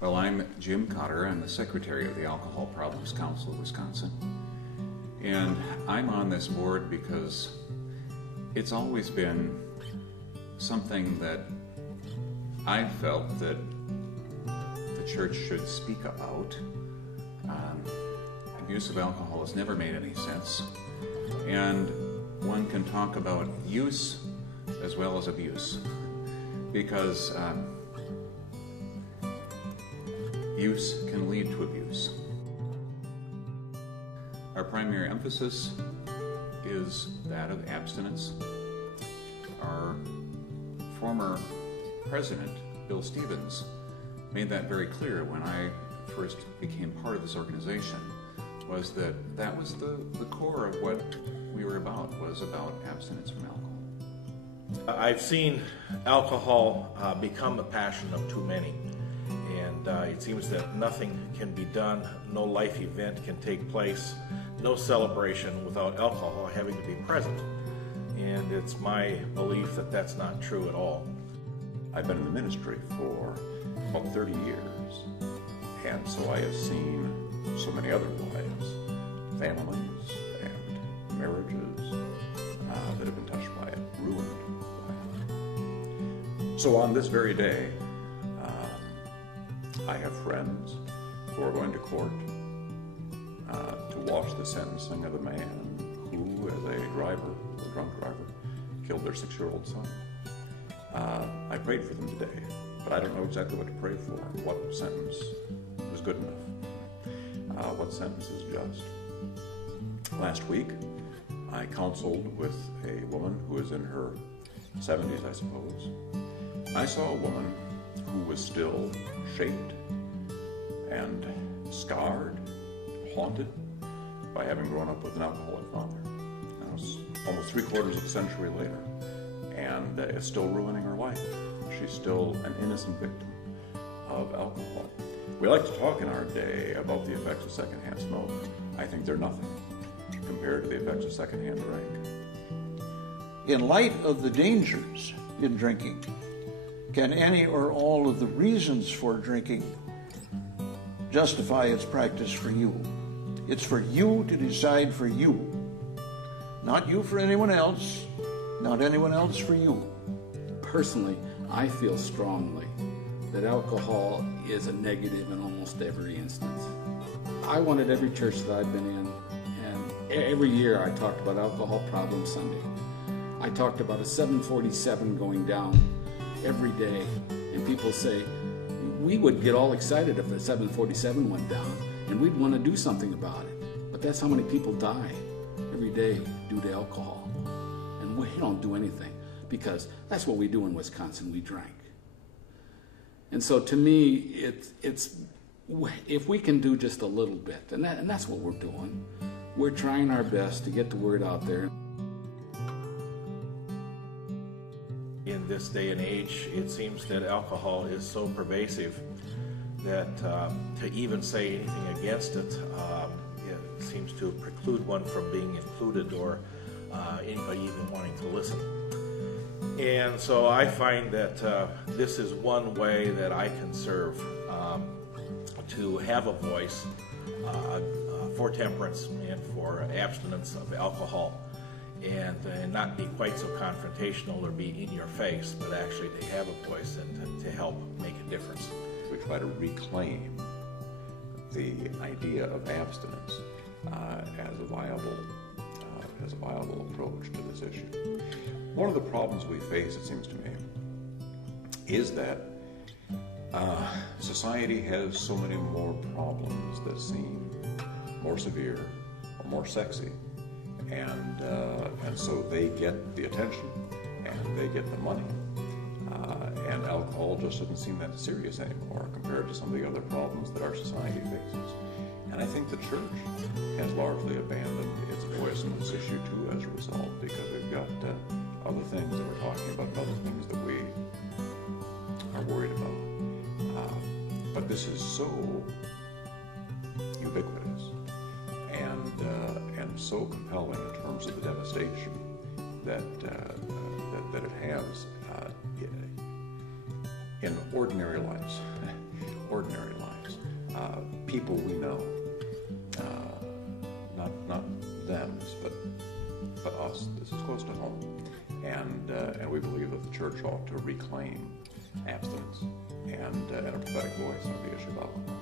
Well, I'm Jim Cotter. I'm the secretary of the Alcohol Problems Council of Wisconsin. And I'm on this board because it's always been something that I felt that the church should speak about. Abuse of alcohol has never made any sense. And one can talk about use as well as abuse, because use can lead to abuse. Our primary emphasis is that of abstinence. Our former president, Bill Stevens, made that very clear when I first became part of this organization, was that was the core of what we were about, was about abstinence from alcohol. I've seen alcohol become the passion of too many, and it seems that nothing can be done, no life event can take place, no celebration without alcohol having to be present. And it's my belief that that's not true at all. I've been in the ministry for about 30 years, and so I have seen so many other lives, families and marriages that have been touched by it, ruined by it. So on this very day, I have friends who are going to court to watch the sentencing of the man who, as a drunk driver, killed their 6-year-old son. I prayed for them today, but I don't know exactly what to pray for. What sentence was good enough? What sentence is just? Last week, I counseled with a woman who is in her 70s, I suppose. I saw a woman who was still shaped and scarred, haunted by having grown up with an alcoholic father. Now, it's almost 3/4 of a century later, and it's still ruining her life. She's still an innocent victim of alcohol. We like to talk in our day about the effects of secondhand smoke. I think they're nothing compared to the effects of secondhand drink. In light of the dangers in drinking, can any or all of the reasons for drinking justify its practice for you? It's for you to decide for you. Not you for anyone else, not anyone else for you. Personally, I feel strongly that alcohol is a negative in almost every instance. I wanted every church that I've been in, and every year I talked about Alcohol Problem Sunday. I talked about a 747 going down every day, and people say, we would get all excited if the 747 went down, and we'd want to do something about it. But that's how many people die every day due to alcohol. And we don't do anything, because that's what we do in Wisconsin, we drank. And so to me, it's if we can do just a little bit, and that's what we're doing. We're trying our best to get the word out there. In this day and age, it seems that alcohol is so pervasive that to even say anything against it, it seems to preclude one from being included or anybody even wanting to listen. And so I find that this is one way that I can serve to have a voice for temperance and for abstinence of alcohol, and not be quite so confrontational or be in your face, but actually to have a voice and to help make a difference. We try to reclaim the idea of abstinence as a viable approach to this issue. One of the problems we face, it seems to me, is that society has so many more problems that seem more severe or more sexy, and so they get the attention and they get the money, and alcohol just doesn't seem that serious anymore compared to some of the other problems that our society faces. And I think the church has largely abandoned its voice on this issue too as a result, because we've got other things that we're talking about, other things that we are worried about. But this is so ubiquitous and so compelling in terms of the devastation that it has in ordinary lives. people we know, not them, but us. This is close to home, and we believe that the church ought to reclaim abstinence and a prophetic voice on the issue of alcohol.